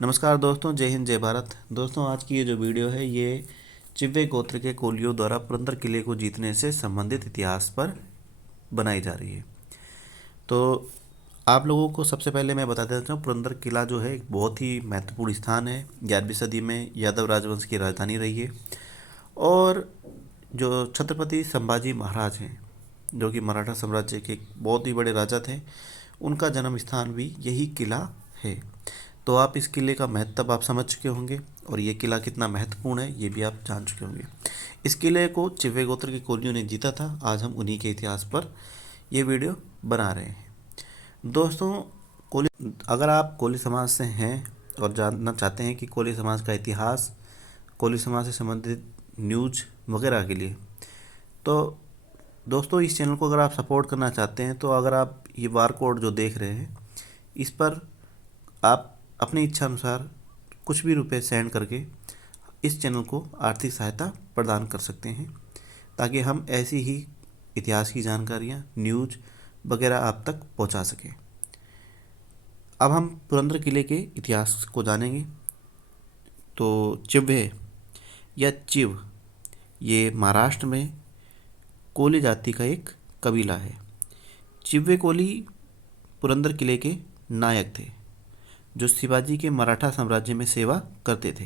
नमस्कार दोस्तों, जय हिंद जय भारत। दोस्तों, आज की ये जो वीडियो है ये चिव्वे गोत्र के कोलियों द्वारा पुरंदर किले को जीतने से संबंधित इतिहास पर बनाई जा रही है। तो आप लोगों को सबसे पहले मैं बता देता हूँ, पुरंदर किला जो है एक बहुत ही महत्वपूर्ण स्थान है। 11वीं सदी में यादव राजवंश की राजधानी रही है और जो छत्रपति संभाजी महाराज हैं, जो कि मराठा साम्राज्य के एक बहुत ही बड़े राजा थे, उनका जन्म स्थान भी यही किला है। तो आप इस किले का महत्व आप समझ चुके होंगे और ये किला कितना महत्वपूर्ण है ये भी आप जान चुके होंगे। इस किले को चिव्वे गोत्र के कोलियों ने जीता था। आज हम उन्हीं के इतिहास पर ये वीडियो बना रहे हैं। दोस्तों, कोली अगर आप कोली समाज से हैं और जानना चाहते हैं कि कोली समाज का इतिहास, कोली समाज से संबंधित न्यूज वगैरह के लिए, तो दोस्तों इस चैनल को अगर आप सपोर्ट करना चाहते हैं तो अगर आप ये बार कोड जो देख रहे हैं इस पर आप अपनी इच्छा अनुसार कुछ भी रुपए सेंड करके इस चैनल को आर्थिक सहायता प्रदान कर सकते हैं, ताकि हम ऐसी ही इतिहास की जानकारियाँ, न्यूज वगैरह आप तक पहुंचा सकें। अब हम पुरंदर किले के इतिहास को जानेंगे। तो चिव्वे या चिव ये महाराष्ट्र में कोली जाति का एक कबीला है। चिव्वे कोली पुरंदर किले के नायक थे जो शिवाजी के मराठा साम्राज्य में सेवा करते थे।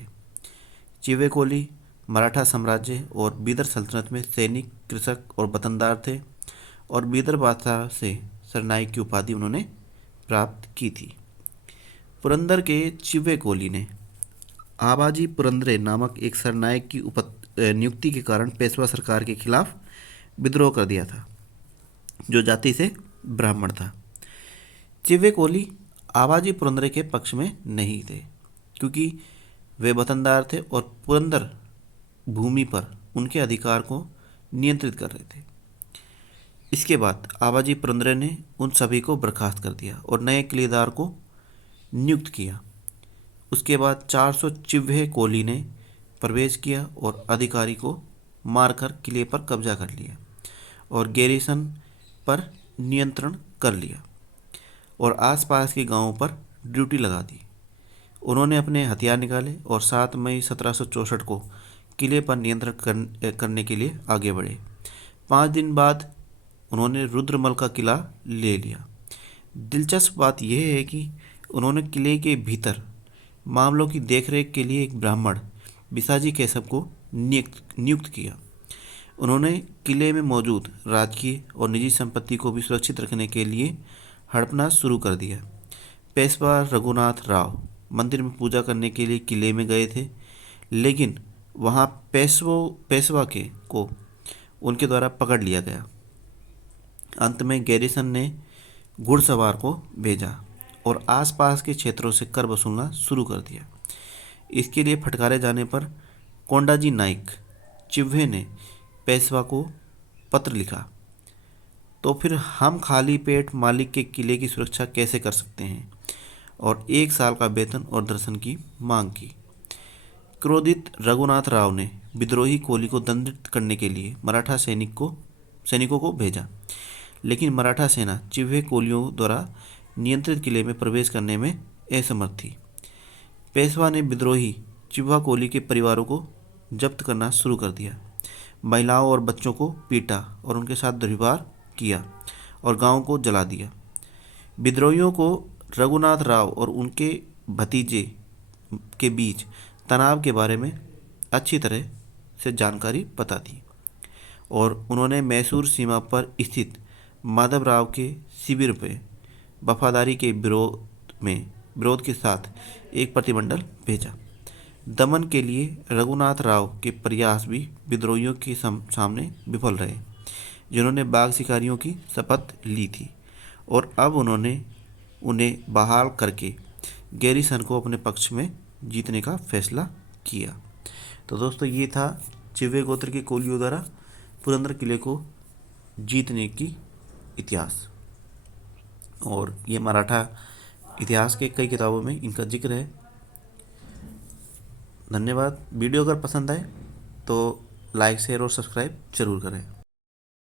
चिव्वे कोली मराठा साम्राज्य और बीदर सल्तनत में सैनिक, कृषक और वतनदार थे और बीदर बादशाह से सरनाईक की उपाधि उन्होंने प्राप्त की थी। पुरंदर के चिव्वे कोली ने आबाजी पुरंदरे नामक एक सरनायक की नियुक्ति के कारण पेशवा सरकार के खिलाफ विद्रोह कर दिया था, जो जाति से ब्राह्मण था। चिव्वे कोली आबाजी पुरंदरे के पक्ष में नहीं थे, क्योंकि वे वतनदार थे और पुरंदर भूमि पर उनके अधिकार को नियंत्रित कर रहे थे। इसके बाद आबाजी पुरंदरे ने उन सभी को बर्खास्त कर दिया और नए किलेदार को नियुक्त किया। उसके बाद 400 चिव्वे कोली ने प्रवेश किया और अधिकारी को मारकर किले पर कब्जा कर लिया और गैरिसन पर नियंत्रण कर लिया और आसपास के गांवों पर ड्यूटी लगा दी। उन्होंने अपने हथियार निकाले और 7 मई 1764 को किले पर नियंत्रण करने के लिए आगे बढ़े। 5 दिन बाद उन्होंने रुद्रमल का किला ले लिया। दिलचस्प बात यह है कि उन्होंने किले के भीतर मामलों की देखरेख के लिए एक ब्राह्मण बिसाजी केशव को नियुक्त किया। उन्होंने किले में मौजूद राजकीय और निजी संपत्ति को भी सुरक्षित रखने के लिए हड़पना शुरू कर दिया। पेशवा रघुनाथ राव मंदिर में पूजा करने के लिए किले में गए थे, लेकिन वहां पेशवा को उनके द्वारा पकड़ लिया गया। अंत में गैरिसन ने घुड़सवार को भेजा और आसपास के क्षेत्रों से कर वसूलना शुरू कर दिया। इसके लिए फटकारे जाने पर कोंडाजी नाइक चिव्वे ने पेशवा को पत्र लिखा, तो फिर हम खाली पेट मालिक के किले की सुरक्षा कैसे कर सकते हैं, और 1 साल का वेतन और दर्शन की मांग की। क्रोधित रघुनाथ राव ने विद्रोही कोली को दंडित करने के लिए मराठा सैनिकों को भेजा, लेकिन मराठा सेना चिव्वे कोलियों द्वारा नियंत्रित किले में प्रवेश करने में असमर्थ थी। पेशवा ने विद्रोही चिव्वा कोली के परिवारों को जब्त करना शुरू कर दिया, महिलाओं और बच्चों को पीटा और उनके साथ दुर्व्यवहार किया और गांव को जला दिया। विद्रोहियों को रघुनाथ राव और उनके भतीजे के बीच तनाव के बारे में अच्छी तरह से जानकारी पता थी और उन्होंने मैसूर सीमा पर स्थित माधव राव के शिविर पे वफादारी के विरोध के साथ एक प्रतिमंडल भेजा। दमन के लिए रघुनाथ राव के प्रयास भी विद्रोहियों के सामने विफल रहे, जिन्होंने बाघ शिकारियों की शपथ ली थी और अब उन्होंने उन्हें बहाल करके गैरिसन को अपने पक्ष में जीतने का फैसला किया। तो दोस्तों, ये था चिव्वे गोत्र के कोलियों द्वारा पुरंदर किले को जीतने की इतिहास, और ये मराठा इतिहास के कई किताबों में इनका जिक्र है। धन्यवाद। वीडियो अगर पसंद आए तो लाइक, शेयर और सब्सक्राइब जरूर करें।